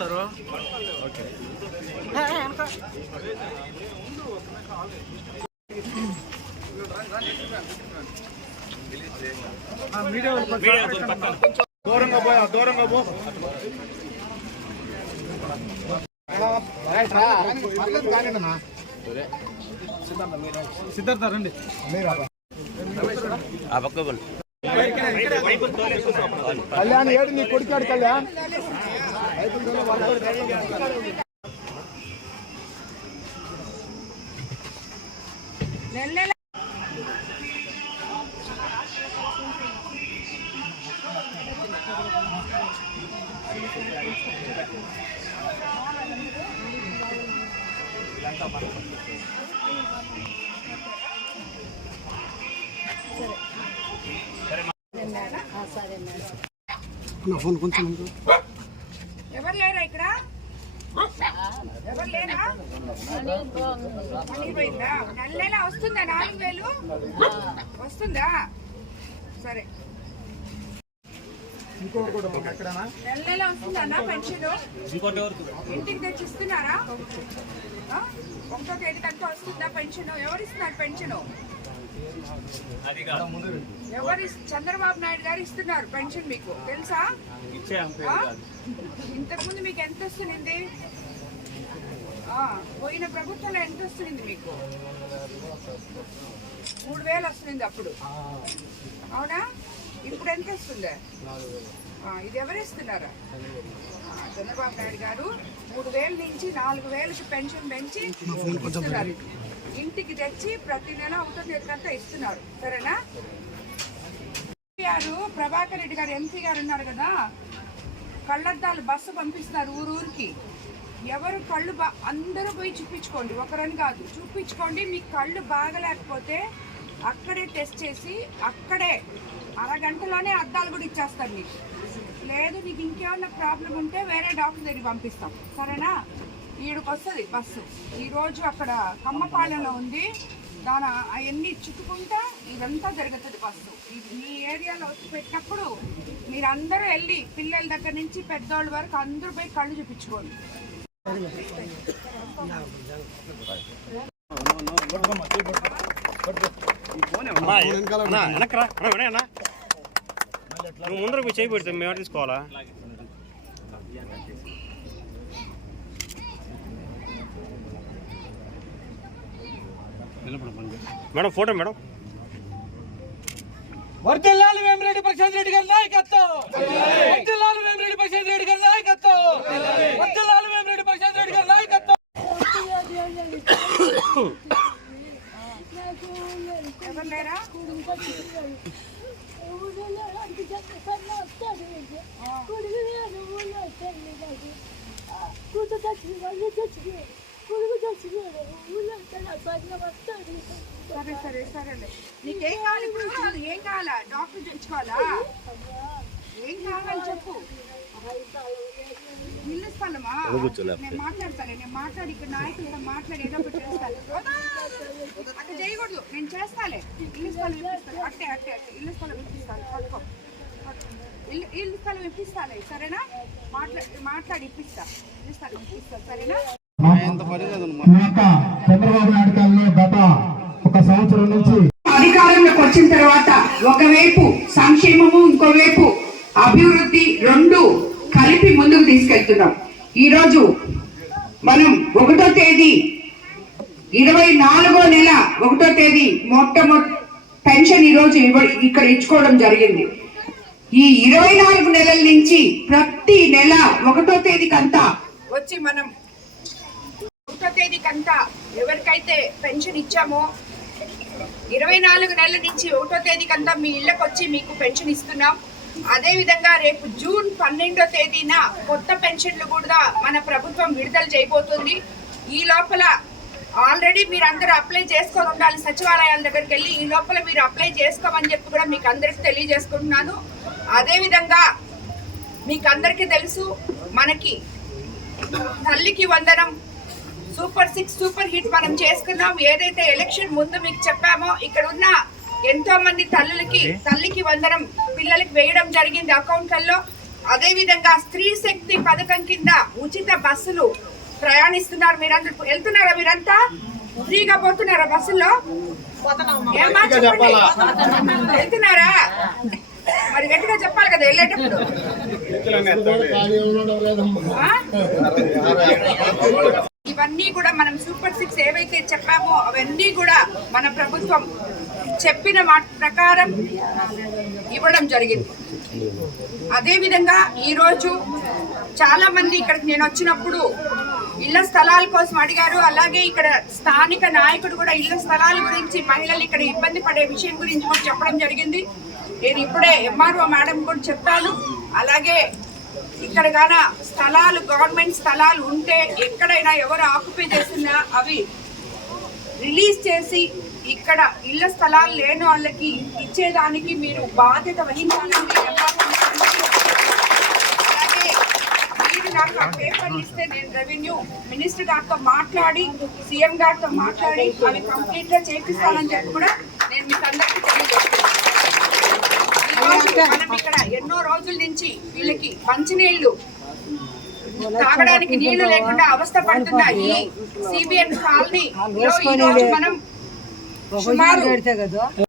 ఉన్నారు. దూరంగా పో. సిద్ధార్థ రండి. కళ్యాణ్ ఏడు నీ కొడుకాడు కళ్యాణ్. ఫోన్ కొంచెం ఎవరు లేరా ఇక్కడ? ఎవరు లేరా? నెల వస్తుందా? 4000 వస్తుందా? సరే, నెల వస్తుందన్నా పెన్షన్? ఇంటికి తెచ్చిస్తున్నారా? 1వ తేదీ కనుక వస్తుందా పెన్షన్? ఎవరు ఇస్తున్నారు పెన్షన్? ఎవరు? చంద్రబాబు నాయుడు గారు ఇస్తున్నారు పెన్షన్. మీకు తెలుసా? ఇంతకుముందు మీకు ఎంత వస్తుంది? పోయిన ప్రభుత్వంలో ఎంత వస్తుంది మీకు? 3000 వస్తుంది అప్పుడు, అవునా? ఇప్పుడు ఎంత వస్తుంది? ఇది ఎవరు ఇస్తున్నారా? చంద్రబాబు నాయుడు గారు 3000 నుంచి 4000కి పెన్షన్ పెంచి ఇస్తున్నారు. ఇంటికి తెచ్చి ప్రతి నెల 1వ తేదీ ఇస్తున్నారు. సరేనా? ప్రభాకర్ రెడ్డి గారు ఎంపీ గారు ఉన్నారు కదా, కళ్ళద్దాలు బస్సు పంపిస్తున్నారు ఊరూరికి. ఎవరు కళ్ళు అందరూ పోయి చూపించుకోండి, ఒకరని కాదు, చూపించుకోండి. మీ కళ్ళు బాగలేకపోతే అక్కడే టెస్ట్ చేసి అక్కడే అరగంటలోనే అద్దాలు కూడా ఇచ్చేస్తారు మీకు. లేదు నీకు ఇంకేమన్నా ప్రాబ్లం ఉంటే వేరే డాక్టర్ దగ్గరికి పంపిస్తాం. సరేనా? ఈడికి వస్తుంది బస్సు. ఈరోజు అక్కడ కమ్మపాలెంలో ఉంది, దాని అవన్నీ చుట్టుకుంటా ఇదంతా జరుగుతుంది బస్సు. మీ ఏరియాలో వచ్చి పెట్టినప్పుడు మీరు అందరూ వెళ్ళి పిల్లల దగ్గర నుంచి పెద్దోళ్ళ వరకు అందరూ పోయి కళ్ళు చూపించుకోండి. ముందర పోయి చేయి పెడతాం, మేము తీసుకోవాలా? Madam photo madam. వర్ధిల్లాలి వేమిరెడ్డి ప్రశాంత్ రెడ్డి గారి నాయకత్వం. వర్ధిల్లాలి వేమిరెడ్డి ప్రశాంత్ రెడ్డి గారి నాయకత్వం. వర్ధిల్లాలి వేమిరెడ్డి ప్రశాంత్ రెడ్డి గారి నాయకత్వం. ఎవరు లేరా? సరే సరే సరేలే. నీకేం కావాలి ఇప్పుడు? ఏం కావాలా? డాక్టర్ చూపించుకోవాలా? ఏం కావాలి చెప్పు. ఇల్లు స్థలమా? నేను మాట్లాడతాను. నేను మాట్లాడి ఇక్కడ నాయకులతో మాట్లాడి ఏదో ఒకటి చేస్తాను. అట్లా చేయకూడదు, నేను చేస్తాలే. ఇల్లు స్థలం ఇప్పిస్తాను. అట్టే అట్టే అట్టే ఇల్లు స్థలం ఇప్పిస్తాను. పట్టుకో, ఇల్లు స్థలం ఇప్పిస్తాలే. సరేనా? మాట్లాడి ఇప్పిస్తా. ఇల్లు స్థలం ఇప్పిస్తా. సరేనా? చంద్రబాబు నాయుడు గారిని గత 1 సంవత్సరం నుంచి అధికారంలోకి వచ్చిన తర్వాత ఒకవైపు సంక్షేమము, ఇంకోవైపు అభివృద్ధి రెండు కలిపి ముందుకు తీసుకెళ్తున్నాం. ఈరోజు మనం 1వ తేదీ 24వ నెల 1వ తేదీ మొట్టమొదటి పెన్షన్ ఈరోజు ఇక్కడ ఇచ్చుకోవడం జరిగింది. ఈ 24 నెలల నుంచి ప్రతి నెల 1వ తేదీకంతా వచ్చి మనం 1వ తేదీకంతా ఎవరికైతే పెన్షన్ ఇచ్చామో 24 నెలల నుంచి 1వ తేదీకంతా మీ ఇళ్ళకి వచ్చి మీకు పెన్షన్ ఇస్తున్నాం. అదే విధంగా రేపు జూన్ 12వ తేదీన కొత్త పెన్షన్లు కూడా మన ప్రభుత్వం విడుదల చేయబోతుంది. ఈ లోపల ఆల్రెడీ మీరు అందరూ అప్లై చేసుకొని ఉండాలి సచివాలయాల దగ్గరికి వెళ్ళి. ఈ లోపల మీరు అప్లై చేసుకోమని చెప్పి కూడా మీకు అందరికి తెలియజేసుకుంటున్నాను. అదే విధంగా మీకు అందరికీ తెలుసు, మనకి తల్లికి వందనం సూపర్ 6 సూపర్ హిట్ మనం చేసుకున్నాం. ఏదైతే ఎలక్షన్ ముందు మీకు చెప్పామో ఇక్కడ ఉన్న ఎంతో మంది తల్లికి వందనం పిల్లలకి వేయడం జరిగింది అకౌంట్లలో. అదే విధంగా స్త్రీ శక్తి పథకం కింద ఉచిత బస్సులు ప్రయాణిస్తున్నారు. మీరందరూ వెళ్తున్నారా? మీరంతా ఫ్రీగా పోతున్నారా బస్సుల్లో? ఏమ్మా చెప్పండి, వెళ్తున్నారా? మరి గట్టిగా చెప్పాలి కదా వెళ్ళేటప్పుడు. ఇవన్నీ కూడా మనం సూపర్ 6 ఏవైతే చెప్పామో అవన్నీ కూడా మన ప్రభుత్వం చెప్పిన మాట ప్రకారం ఇవ్వడం జరిగింది. అదే విధంగా ఈరోజు చాలా మంది ఇక్కడికి నేను వచ్చినప్పుడు ఇళ్ల స్థలాల కోసం అడిగారు. అలాగే ఇక్కడ స్థానిక నాయకుడు కూడా ఇళ్ల స్థలాల గురించి, మహిళలు ఇక్కడ ఇబ్బంది పడే విషయం గురించి కూడా చెప్పడం జరిగింది. నేను ఇప్పుడే ఎంఆర్ఓ మేడం కూడా చెప్పాను. అలాగే ఇక్కడ గాన స్థలాలు, గవర్నమెంట్ స్థలాలు ఉంటే ఎక్కడైనా ఎవరు ఆక్యుపై చేస్తున్నా అవి రిలీజ్ చేసి ఇక్కడ ఇళ్ల స్థలాలు లేని వాళ్ళకి ఇచ్చేదానికి మీరు బాధ్యత వహించాలని అలాగే మీరు నాకు ఆ పేపర్లు ఇస్తే నేను రెవెన్యూ మినిస్టర్ గారితో మాట్లాడి, సీఎం గారితో మాట్లాడి అవి కంప్లీట్ గా చేపిస్తానని చెప్పి కూడా నేను మీకు అందరికీ తెలియజేస్తున్నాను. మనం ఇక్కడ ఎన్నో రోజుల నుంచి వీళ్ళకి మంచినీళ్లు తాగడానికి నీళ్లు లేకుండా అవస్థ పడుతున్న ఈ సిబిఎన్ కాలనీ మనం సుమారు